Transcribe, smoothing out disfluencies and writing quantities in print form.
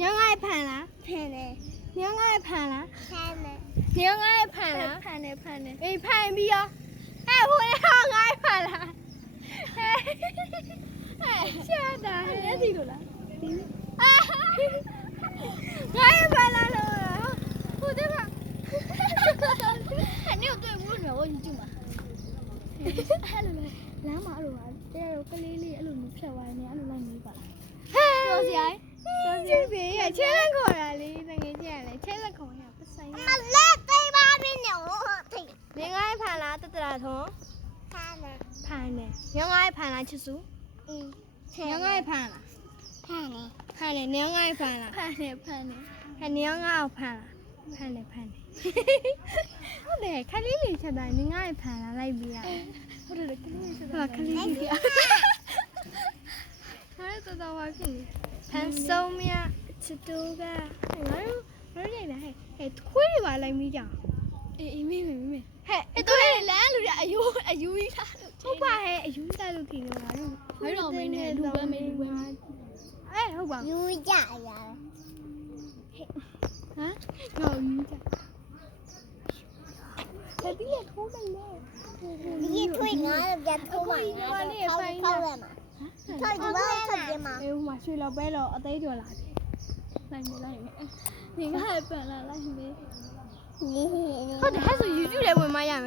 ညောင်းငါ့ဖန်လား ဖန်တယ် ညောင်းငါ့ဖန်လား ဖန်တယ် ညောင်းငါ့ဖန်လား ဖန်တယ်ဖန်တယ် အေးဖန်ပြီးရောဟဲ့ဟိုလေဟာငါ့ဖန်လားဟဲ့ရှာတာဟဲ့ဒီလိုလားဒီအာငါ့ဖန်လားလို့ဟိုတဲ့ကအဲ့နေတော့ဘူးနော်ယူကြည့်ပါအဲ့လိုလမ်းမှာအဲ့လိုတဲ့ရောကလေးလေးအဲ့လိုမျိုးဖြတ်သွားနေအဲ့လိုလိုက်နေပါလားပြောစရာကျင်းပြီချဲလက်ခေါ်တာလေတကယ်ကြည့်ရလဲချဲလက်ခေါ်ရပဆိုင် မလက်သေးပါမင်းနော်ထိ နေငါ့ဖန်လားတတရာထုံး ဖန်တယ် ဖန်တယ်ညောင်းငါ့ဖန်လားချစ်စု ညောင်းငါ့ဖန်လား ဖန်တယ် ဖန်တယ်ညောင်းငါ့ဖန်လား ဖန်တယ်ဖန်တယ် ဟဲ့ညောင်းငါ့ကိုဖန်လားဖန်တယ်ဟုတ်တယ်ခလေးလေးချက်တိုင်းငါ့ဖန်လားလိုက်ပြီးရတယ်ဟုတ်တယ်ခလေးလေးချက်တိုင်းခလေးလေးဟာတော်ပါဖြစ်နေဖန်ဆုံးမြချစ်တူကငါတို့ရိုက်လာဟဲ့ခွေးတွေပါလိုက်ပြီးကြအေးမေးဟဲ့တို့လမ်းလူတွေအယူကြီးထား ဟုတ်ပါဟဲ့အယူစားလို့ခင်လို့ငါတို့မင်းနဲ့လူပဲမေးဘူးဟုတ်ပါ ယူကြရ ဟမ်ငါယူကြတတိယထိုးနိုင်လေ ဒီထွေးငါပြတ်ထိုးမှာထောက်ရမှာထောက်ဒီမှာထောက်ပြမှာ အေးဟိုမှာရွှေလောက်ပဲတော့အသေးကျော်လာပြီလိုက်မယ်ဒီငါ့ပန်လာလိုက်မယ်ဟုတ်တယ်အဲ့ဆို YouTube လည်းဝင်မရမယ်